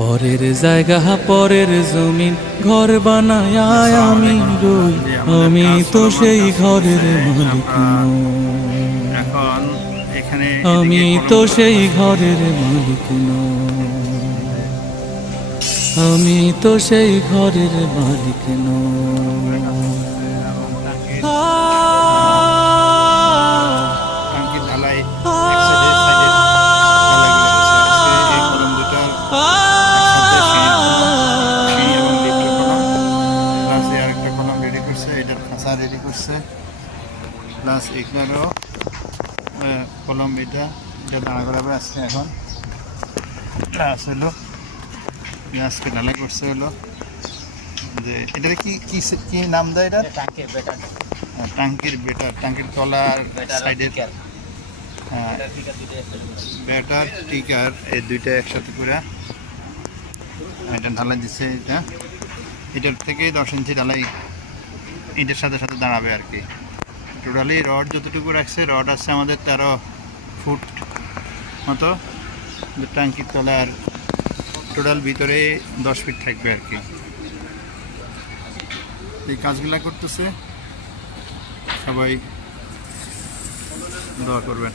পরের জায়গা পরের জমিন ঘর বানায় আমি রই, আমি তো সেই ঘরের মালিক নই। এখন এখানে আমি তো সেই ঘরের মালিক নই, আমি তো সেই ঘরের মালিক নই। টাঙ্কির ঢালাই এক সাইডে ঢালাইগুলো গেছে। আজকে এই কলম দুটার একসাথে সিঁড়ি এবং লিফটের কলম প্লাস আরেকটা কলম রেডি করছে, এটার খাঁচা রেডি করছে, প্লাস এখানেও কলম এটা দাঁড়া করাবে আজকে। এখন প্লাস হলো আজকে ঢালাই করছে হলো যে এটাকে কি কি কি নাম দেয়, এটা টাঙ্কির বেটার, টাঙ্কির তলার সাইডের ব্যাটার টিকার, এই দুইটা একসাথে করে এটা ঢালাই দিচ্ছে। এটার থেকে 10 ইঞ্চি ঢালাই এটার সাথে সাথে দাঁড়াবে আর কি। টোটালি রড যতটুকু রাখছে, রড আছে আমাদের 13 ফুট মতো, টাঙ্কির তলার টোটাল ভিতরে 10 ফিট থাকবে আর কি। এই কাজগুলা করতেছে, সবাই দোয়া করবেন।